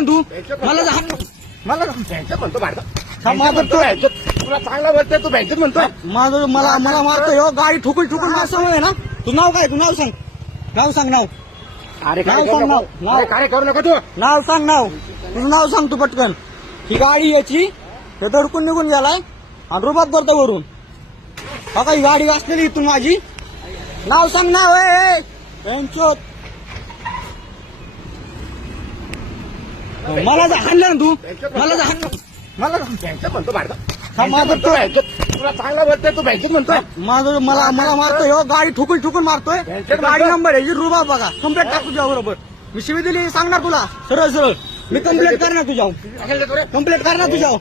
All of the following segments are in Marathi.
ना तू मला मला बँकेत म्हणतो भारतात माझं तुला चांगला बोलतोय तू बँकेत म्हणतोय माझं मला मला मारतोय हो गाडी ठोकून ठोकून असं आहे ना. तू नाव काय? तू नाव सांग. नाव सांग. नाव अरे नाव सांग. नाव काय करू नको तू नाव सांग. नाव तुझं नाव सांग तू पटकन. ही गाडी याची हे धडकून निघून गेलाय आणि रुबाब करतो वरून. हा काही गाडी वाचलेली इथून माझी. नाव सांग. नाव मला जर हाणलं ना तू मला जर हाणलं मला बँकेत म्हणतो भारतात माझं तुला चांगला बोलतोय तू बँकेत म्हणतोय माझं मला मला मारतोय हो गाडी ठोकून ठोकून मारतोय. गाडी नंबर आहे रुबाब बघा. कंप्लेंट टाक तुझ्या बरोबर. मी शिवी दिली सांगणार तुला सरळ सरळ. मी कंप्लेंट करणार तुझ्यावर. कंप्लेंट करणार तुझ्यावर.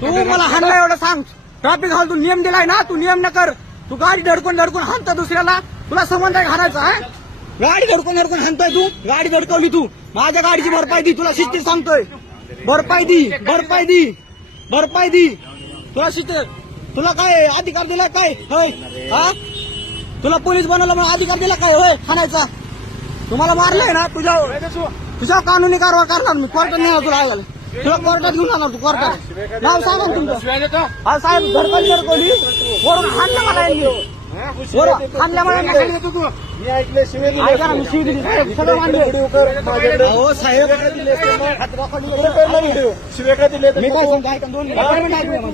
तू मला हाणला एवढं सांग. ट्रॅफिक हॉल तू नियम दिलाय ना. तू नियम न कर. तू गाडी धडकून धडकून हाणता दुसऱ्याला. तुला संबंध आहे हाणायचा आहे. गाडी धडकून धडकून हाणतोय तू. गाडी धडकवली तू. माझ्या गाडीची भरपाई दी. तुला शिस्तीत सांगतोय. भरपाई दी. भरपाई दी. भरपाई दी. तुला तुला काय अधिकार दिला काय होय? हा तुला पोलीस बनवलं म्हणून अधिकार दिला काय होय हाणायचा? तुम्हाला मारलंय ना तुझ्या कानूनी कारवाई करणार मी. कोर्टात नेणार तुला आयला. तुला कोर्टात घेऊन जाणार तू कोर्टात. नाव सांगा ना तुमचं. हा साहेब धडकली वरून हाणलं मला यांनी. हाणल्या मला मी ऐकले शिवे ऐका ना मी शिवी दिली साहेब. सगळं मानलं हो साहेब. शिवे काय दिले मी काय सांगतो ऐका. 2 मिनिट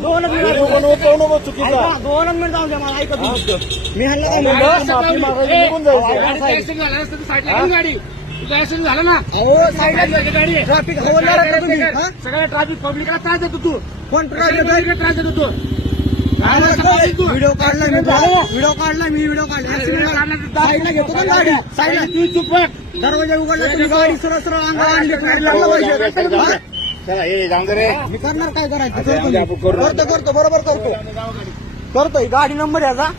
2 मिनिट चुकीचा 2 मिनिट जाऊ द्या मला. ऐकत मी हाणलं काय म्हणलं गाडी ऍक्सिडेंट झाला ना. अहो साईडला ट्रॅफिक हवलदार तुम्ही. सगळ्या ट्रॅफिक पब्लिकला त्रास देतो तू. कोण पब्लिकला त्रास देतो तू. व्हिडिओ काढलाय मी. व्हिडिओ काढलाय मी. व्हिडिओ काढला साईडला घेतो का गाडी. साईडला तू चुप बघ. दरवाजा उघडला तुम्ही गाडी सरळ सरळ अंगावर आणली. चला ये जाऊन दे रे. मी करणार काय करायचं करतो बरोबर करतो. करतो गाडी नंबर याचा.